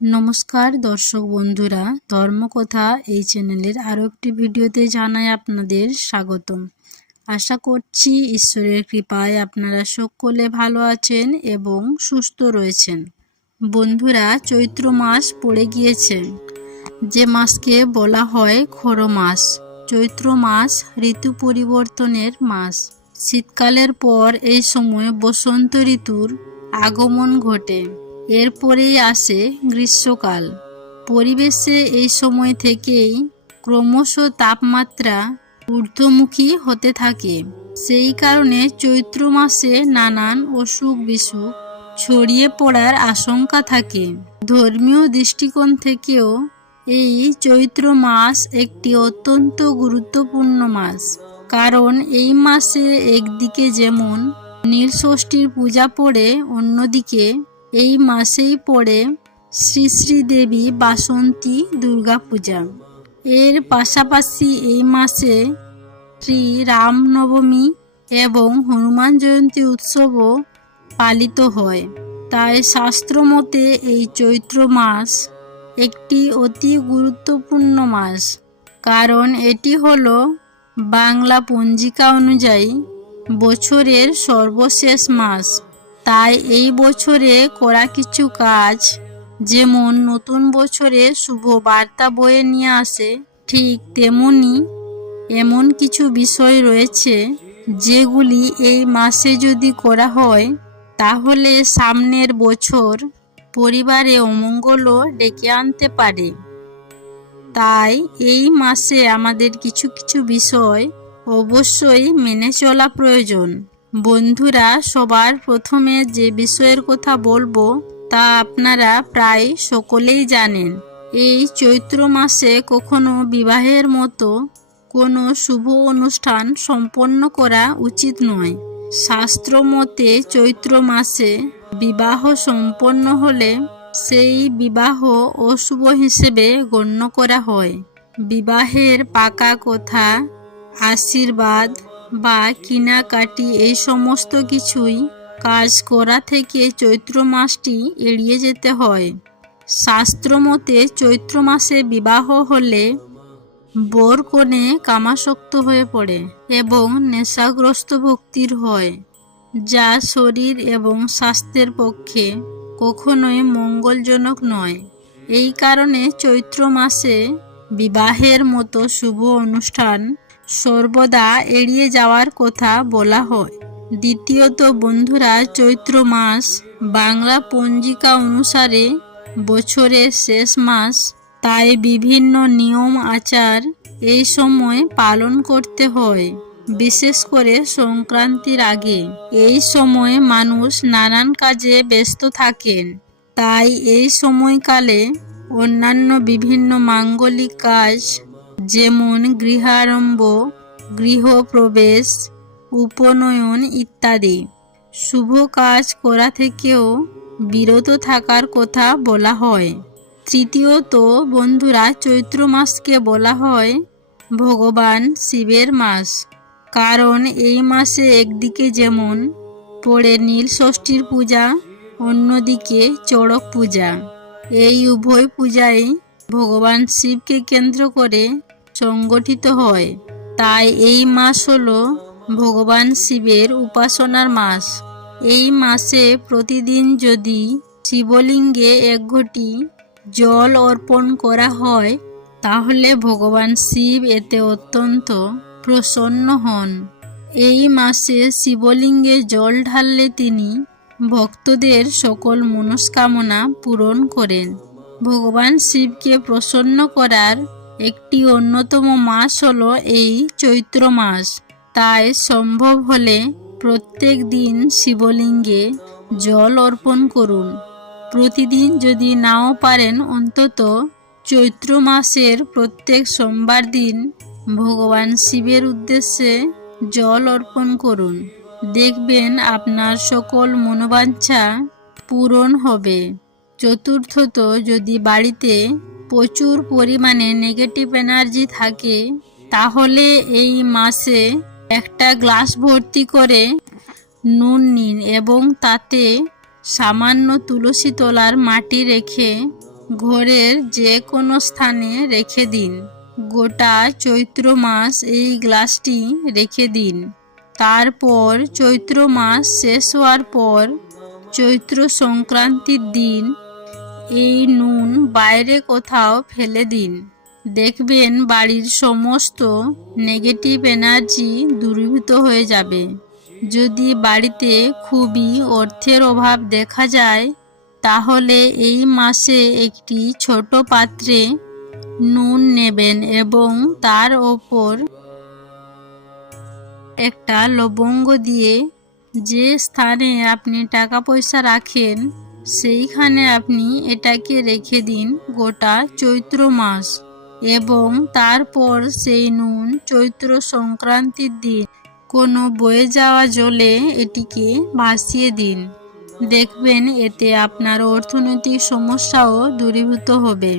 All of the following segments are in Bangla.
নমস্কার দর্শক বন্ধুরা, ধর্মকথা এই চ্যানেলের আরও একটি ভিডিওতে জানাই আপনাদের স্বাগতম। আশা করছি ঈশ্বরের কৃপায় আপনারা সকলে ভালো আছেন এবং সুস্থ রয়েছেন। বন্ধুরা, চৈত্র মাস পড়ে গিয়েছে, যে মাসকে বলা হয় খড় মাস। চৈত্র মাস ঋতু পরিবর্তনের মাস। শীতকালের পর এই সময় বসন্ত ঋতুর আগমন ঘটে। এরপরেই আসে গ্রীষ্মকাল। পরিবেশে এই সময় থেকেই ক্রমশ তাপমাত্রা ঊর্ধ্বমুখী হতে থাকে। সেই কারণে চৈত্র মাসে নানান অসুখ বিসুখ ছড়িয়ে পড়ার আশঙ্কা থাকে। ধর্মীয় দৃষ্টিকোণ থেকেও এই চৈত্র মাস একটি অত্যন্ত গুরুত্বপূর্ণ মাস। কারণ এই মাসে একদিকে যেমন নীলষষ্ঠীর পূজা পড়ে, অন্যদিকে এই মাসেই পড়ে শ্রী শ্রী দেবী বাসন্তী দুর্গা পূজা। এর পাশাপাশি এই মাসে শ্রী রামনবমী এবং হনুমান জয়ন্তী উৎসবও পালিত হয়। তাই শাস্ত্রমতে এই চৈত্র মাস একটি অতি গুরুত্বপূর্ণ মাস, কারণ এটি হলো বাংলা পঞ্জিকা অনুযায়ী বছরের সর্বশেষ মাস। তাই এই বছরে করা কিছু কাজ যেমন নতুন বছরে শুভ বার্তা বয়ে নিয়ে আসে, ঠিক তেমনি এমন কিছু বিষয় রয়েছে যেগুলি এই মাসে যদি করা হয় তাহলে সামনের বছর পরিবারে অমঙ্গলও ডেকে আনতে পারে। তাই এই মাসে আমাদের কিছু কিছু বিষয় অবশ্যই মেনে চলা প্রয়োজন। বন্ধুরা, সবার প্রথমে যে বিষয়ের কথা বলবো তা আপনারা প্রায় সকলেই জানেন। এই চৈত্র মাসে কখনো বিবাহের মতো কোনো শুভ অনুষ্ঠান সম্পন্ন করা উচিত নয়। শাস্ত্র মতে চৈত্র মাসে বিবাহ সম্পন্ন হলে সেই বিবাহ অশুভ হিসেবে গণ্য করা হয়। বিবাহের পাকা কথা, আশীর্বাদ বা কেনাকাটি এই সমস্ত কিছুই কাজ করা থেকে চৈত্র মাসটি এড়িয়ে যেতে হয়। শাস্ত্রমতে চৈত্র মাসে বিবাহ হলে বর কনে কামাসক্ত হয়ে পড়ে এবং নেশাগ্রস্ত ভক্তির হয়, যা শরীর এবং স্বাস্থ্যের পক্ষে কখনোই মঙ্গলজনক নয়। এই কারণে চৈত্র মাসে বিবাহের মতো শুভ অনুষ্ঠান সর্বদা এড়িয়ে যাওয়ার কথা বলা হয়। দ্বিতীয়ত বন্ধুরা, চৈত্র মাস বাংলা পঞ্জিকা অনুসারে বছরের শেষ মাস। তাই বিভিন্ন নিয়ম আচার এই সময় পালন করতে হয়, বিশেষ করে সংক্রান্তির আগে। এই সময় মানুষ নানান কাজে ব্যস্ত থাকেন। তাই এই সময়কালে অন্যান্য বিভিন্ন মাঙ্গলিক কাজ যেমন গৃহারম্ভ, গৃহপ্রবেশ, উপনয়ন ইত্যাদি শুভ কাজ করা থেকেও বিরত থাকার কথা বলা হয়। তৃতীয়ত বন্ধুরা, চৈত্র মাসকে বলা হয় ভগবান শিবের মাস। কারণ এই মাসে একদিকে যেমন পড়ে নীলষষ্ঠীর পূজা, অন্যদিকে চড়ক পূজা। এই উভয় পূজাই ভগবান শিবকে কেন্দ্র করে সংগঠিত হয়। তাই এই মাস হলো ভগবান শিবের উপাসনার মাস। এই মাসে প্রতিদিন যদি শিবলিঙ্গে 1 ঘটি জল অর্পণ করা হয় তাহলে ভগবান শিব এতে অত্যন্ত প্রসন্ন হন। এই মাসে শিবলিঙ্গে জল ঢাললে তিনি ভক্তদের সকল মনস্কামনা পূরণ করেন। ভগবান শিবকে প্রসন্ন করার একটি অন্যতম মাস হলো এই চৈত্র মাস। তাই সম্ভব হলে প্রত্যেক দিন শিবলিঙ্গে জল অর্পণ করুন। প্রতিদিন যদি নাও পারেন অন্তত চৈত্র মাসের প্রত্যেক সোমবার দিন ভগবান শিবের উদ্দেশ্যে জল অর্পণ করুন। দেখবেন আপনার সকল মনোবাঞ্ছা পূরণ হবে। চতুর্থত, যদি বাড়িতে প্রচুর পরিমাণে নেগেটিভ এনার্জি থাকে তাহলে এই মাসে একটা গ্লাস ভর্তি করে নুন নিন এবং তাতে সামান্য তুলসী তলার মাটি রেখে ঘরের যে কোনো স্থানে রেখে দিন। গোটা চৈত্র মাস এই গ্লাসটি রেখে দিন। তারপর চৈত্র মাস শেষ হওয়ার পর চৈত্র সংক্রান্তির দিন এই নুন বাইরে কোথাও ফেলে দিন। দেখবেন বাড়ির সমস্ত নেগেটিভ এনার্জি দূরীভূত হয়ে যাবে। যদি বাড়িতে খুবই অর্থের অভাব দেখা যায়, তাহলে এই মাসে একটি ছোট পাত্রে নুন নেবেন এবং তার ওপর একটা লবঙ্গ দিয়ে যে স্থানে আপনি টাকা পয়সা রাখেন সেইখানে আপনি এটাকে রেখে দিন গোটা চৈত্র মাস, এবং তারপর সেই নুন চৈত্র সংক্রান্তির দিন কোনো বয়ে যাওয়া জলে এটিকে ভাসিয়ে দিন। দেখবেন এতে আপনার অর্থনৈতিক সমস্যাও দূরীভূত হবে।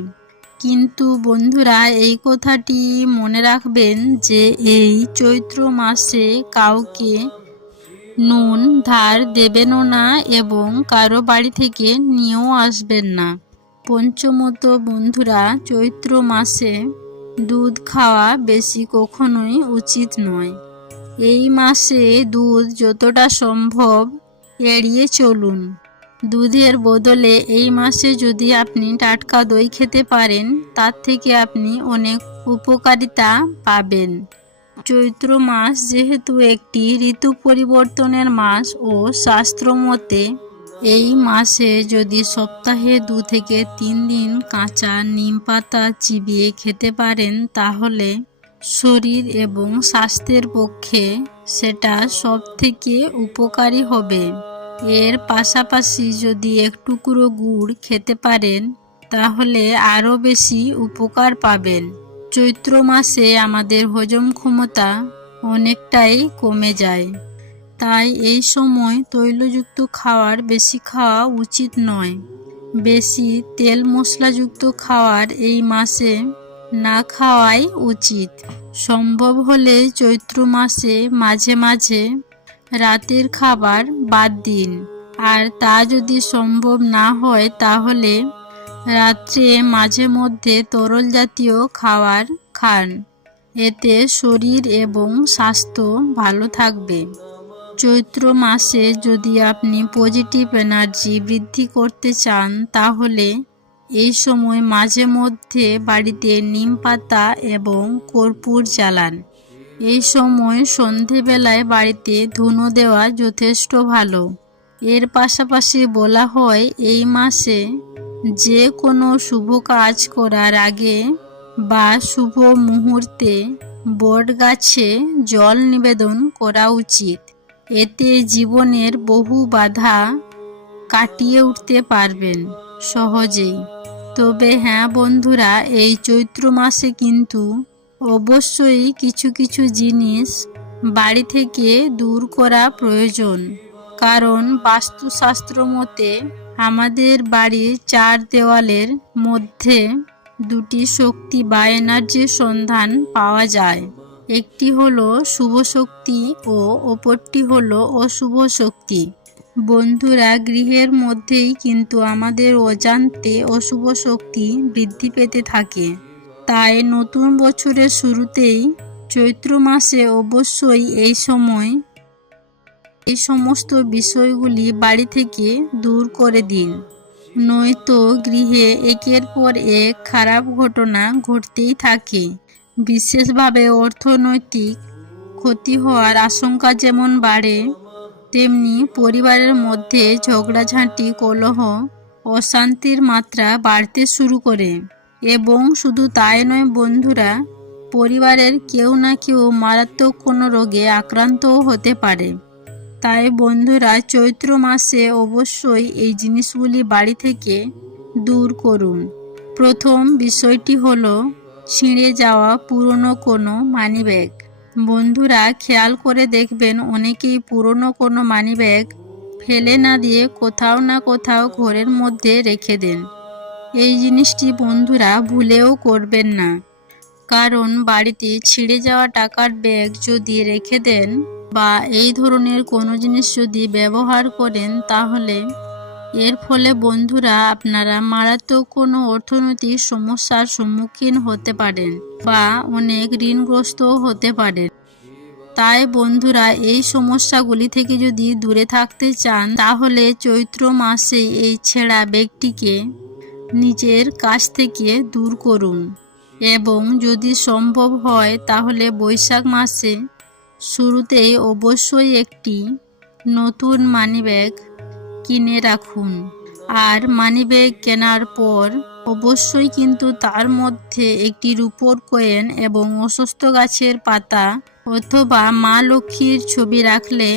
কিন্তু বন্ধুরা, এই কথাটি মনে রাখবেন যে এই চৈত্র মাসে কাউকে নুন ধার দেবেনও না এবং কারো বাড়ি থেকে নিয়েও আসবেন না। পঞ্চমত বন্ধুরা, চৈত্র মাসে দুধ খাওয়া বেশি কখনোই উচিত নয়। এই মাসে দুধ যতটা সম্ভব এড়িয়ে চলুন। দুধের বদলে এই মাসে যদি আপনি টাটকা দই খেতে পারেন, তার থেকে আপনি অনেক উপকারিতা পাবেন। চৈত্র মাস যেহেতু একটি ঋতু পরিবর্তনের মাস ও শাস্ত্রমতে এই মাসে যদি সপ্তাহে 2 থেকে 3 দিন কাঁচা নিম পাতা চিবিয়ে খেতে পারেন, তাহলে শরীর এবং স্বাস্থ্যের পক্ষে সেটা সবথেকে উপকারী হবে। এর পাশাপাশি যদি এক টুকরো গুড় খেতে পারেন, তাহলে আরও বেশি উপকার পাবেন। চৈত্র মাসে আমাদের হজম ক্ষমতা অনেকটাই কমে যায়, তাই এই সময় তৈলযুক্ত খাবার বেশি খাওয়া উচিত নয়। বেশি তেল মশলাযুক্ত খাবার এই মাসে না খাওয়াই উচিত। সম্ভব হলে চৈত্র মাসে মাঝে মাঝে রাতের খাবার বাদ দিন, আর তা যদি সম্ভব না হয় তাহলে রাত্রে মাঝে মধ্যে তরল জাতীয় খাবার খান। এতে শরীর এবং স্বাস্থ্য ভালো থাকবে। চৈত্র মাসে যদি আপনি পজিটিভ এনার্জি বৃদ্ধি করতে চান, তাহলে এই সময় মাঝে মধ্যে বাড়িতে নিম পাতা এবং কর্পূর জ্বালান। এই সময় সন্ধেবেলায় বাড়িতে ধুনো দেওয়া যথেষ্ট ভালো। এর পাশাপাশি বলা হয় এই মাসে যে কোনো শুভ কাজ করার আগে বা শুভ মুহূর্তে বট গাছে জল নিবেদন করা উচিত। এতে জীবনের বহু বাধা কাটিয়ে উঠতে পারবেন সহজেই। তবে হ্যাঁ বন্ধুরা, এই চৈত্র মাসে কিন্তু অবশ্যই কিছু কিছু জিনিস বাড়ি থেকে দূর করা প্রয়োজন। কারণ বাস্তুশাস্ত্র মতে আমাদের বাড়ির 4 দেওয়ালের মধ্যে 2টি শক্তি বা এনার্জির সন্ধান পাওয়া যায়। একটি হলো শুভ শক্তি ও অপরটি হলো অশুভ শক্তি। বন্ধুরা, গৃহের মধ্যেই কিন্তু আমাদের অজান্তে অশুভ শক্তি বৃদ্ধি পেতে থাকে। তাই নতুন বছরের শুরুতেই চৈত্র মাসে অবশ্যই এই সময় এই সমস্ত বিষয়গুলি বাড়ি থেকে দূর করে দিন, নয়তো গৃহে একের পর এক খারাপ ঘটনা ঘটতেই থাকে। বিশেষভাবে অর্থনৈতিক ক্ষতি হওয়ার আশঙ্কা যেমন বাড়ে, তেমনি পরিবারের মধ্যে ঝগড়াঝাঁটি, কলহ, অশান্তির মাত্রা বাড়তে শুরু করে। এবং শুধু তাই নয় বন্ধুরা, পরিবারের কেউ না কেউ মারাত্মক কোনো রোগে আক্রান্তও হতে পারে। তাই বন্ধুরা, চৈত্র মাসে অবশ্যই এই জিনিসগুলি বাড়ি থেকে দূর করুন। প্রথম বিষয়টি হলো ছিঁড়ে যাওয়া পুরনো কোনো মানিব্যাগ। বন্ধুরা, খেয়াল করে দেখবেন অনেকেই পুরনো কোনো মানিব্যাগ ফেলে না দিয়ে কোথাও না কোথাও ঘরের মধ্যে রেখে দেন। এই জিনিসটি বন্ধুরা ভুলেও করবেন না, কারণ বাড়িতে ছিঁড়ে যাওয়া টাকার ব্যাগ যদি রেখে দেন বা এই ধরনের কোনো জিনিস যদি ব্যবহার করেন, তাহলে এর ফলে বন্ধুরা আপনারা মারাত্মক কোনো অর্থনৈতিক সমস্যার সম্মুখীন হতে পারেন বা অনেক ঋণগ্রস্তও হতে পারেন। তাই বন্ধুরা এই সমস্যাগুলি থেকে যদি দূরে থাকতে চান তাহলে চৈত্র মাসে এই ছেঁড়া ব্যক্তিকে নিজের কাছ থেকে দূর করুন এবং যদি সম্ভব হয় তাহলে বৈশাখ মাসে শুরুতেই অবশ্যই একটি নতুন মানিব্যাগ কিনে রাখুন। আর মানিব্যাগ কেনার পর অবশ্যই কিন্তু তার মধ্যে একটি রূপোর কয়েন এবং অশ্বত্থ গাছের পাতা অথবা মা লক্ষ্মীর ছবি রাখলে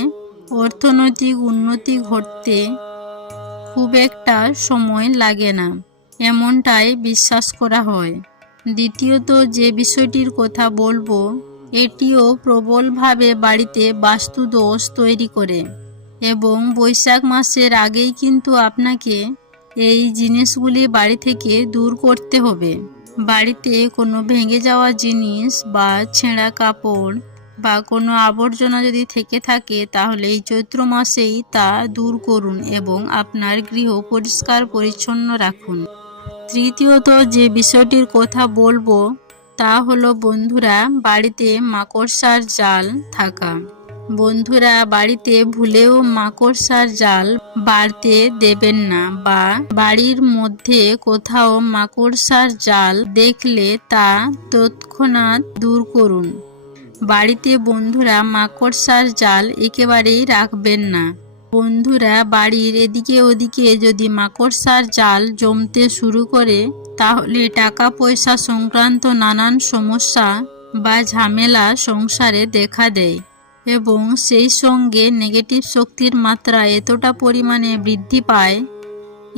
অর্থনৈতিক উন্নতি ঘটতে খুব একটা সময় লাগে না, এমনটাই বিশ্বাস করা হয়। দ্বিতীয়ত যে বিষয়টির কথা বলবো, এটিও প্রবলভাবে বাড়িতে বাস্তুদোষ তৈরি করে এবং বৈশাখ মাসের আগেই কিন্তু আপনাকে এই জিনিসগুলি বাড়ি থেকে দূর করতে হবে। বাড়িতে কোনো ভেঙে যাওয়া জিনিস বা ছেঁড়া কাপড় বা কোনো আবর্জনা যদি থেকে থাকে তাহলে এই চৈত্র মাসেই তা দূর করুন এবং আপনার গৃহ পরিষ্কার পরিচ্ছন্ন রাখুন। তৃতীয়ত যে বিষয়টির কথা বলবো তা হলো বন্ধুরা বাড়িতে মাকড়সার জাল থাকা। বন্ধুরা বাড়িতে ভুলেও মাকড়সার জাল বাড়তে দেবেন না বা বাড়ির মধ্যে কোথাও মাকড়সার জাল দেখলে তা তৎক্ষণাৎ দূর করুন। বাড়িতে বন্ধুরা মাকড়সার জাল একেবারেই রাখবেন না। বন্ধুরা বাড়ির এদিকে ওদিকে যদি মাকড়সার জাল জমতে শুরু করে তাহলে টাকা পয়সা সংক্রান্ত নানান সমস্যা বা ঝামেলা সংসারে দেখা দেয় এবং সেই সঙ্গে নেগেটিভ শক্তির মাত্রা এতটা পরিমাণে বৃদ্ধি পায়,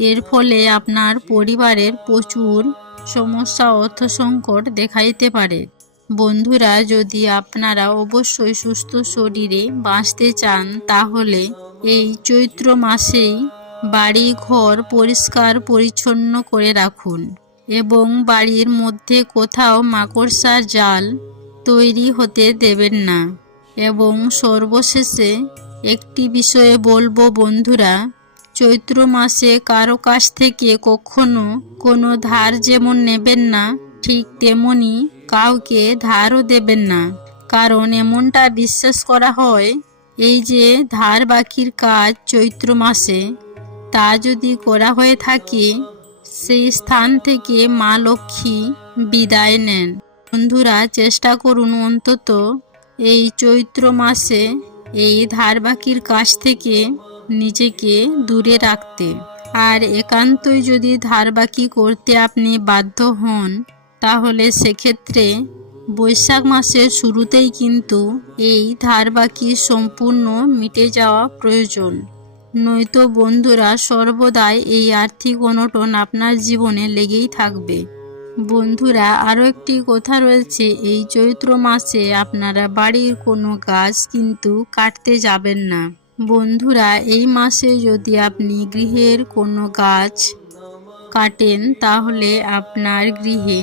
এর ফলে আপনার পরিবারের প্রচুর সমস্যা অর্থ সংকট দেখা দিতে পারে। বন্ধুরা যদি আপনারা অবশ্যই সুস্থ শরীরে বাঁচতে চান তাহলে এই চৈত্র মাসেই বাড়ি ঘর পরিষ্কার পরিচ্ছন্ন করে রাখুন এবং বাড়ির মধ্যে কোথাও মাকড়সার জাল তৈরি হতে দেবেন না। এবং সর্বশেষে একটি বিষয়ে বলবো বন্ধুরা, চৈত্র মাসে কারো কাছ থেকে কখনো কোনো ধার যেমন নেবেন না, ঠিক তেমনি কাউকে ধারও দেবেন না। কারণ এমনটা বিশ্বাস করা হয় এই যে ধার বাকির কাজ চৈত্র মাসে তা যদি করা হয়ে থাকে সেই স্থান থেকে মা লক্ষ্মী বিদায় নেন। বন্ধুরা চেষ্টা করুন অন্তত এই চৈত্র মাসে এই ধার বাকির কাছ থেকে নিজেকে দূরে রাখতে। আর একান্তই যদি ধার বাকি করতে আপনি বাধ্য হন তাহলে সেক্ষেত্রে বৈশাখ মাসের শুরুতেই কিন্তু এই ধার বাকি সম্পূর্ণ মিটে যাওয়া প্রয়োজন। নয়তো বন্ধুরা সর্বদাই এই আর্থিক অনটন আপনার জীবনে লেগেই থাকবে। বন্ধুরা আরও একটি কথা রয়েছে, এই চৈত্র মাসে আপনারা বাড়ির কোনো গাছ কিন্তু কাটতে যাবেন না। বন্ধুরা এই মাসে যদি আপনি গৃহের কোনো গাছ কাটেন তাহলে আপনার গৃহে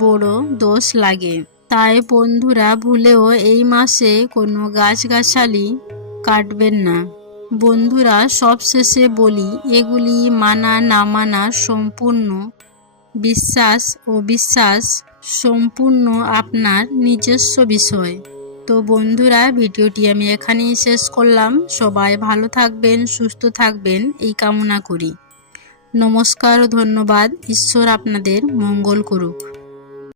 বড় দোষ লাগে। তাই বন্ধুরা ভুলেও এই মাসে কোনো গাছগাছালি কাটবেন না। বন্ধুরা সবশেষে বলি, এগুলি মানা না মানা সম্পূর্ণ বিশ্বাস ও বিশ্বাস সম্পূর্ণ আপনার নিজস্ব বিষয়। তো বন্ধুরা ভিডিওটি আমি এখানেই শেষ করলাম। সবাই ভালো থাকবেন, সুস্থ থাকবেন এই কামনা করি। নমস্কার ও ধন্যবাদ। ঈশ্বর আপনাদের মঙ্গল করুক।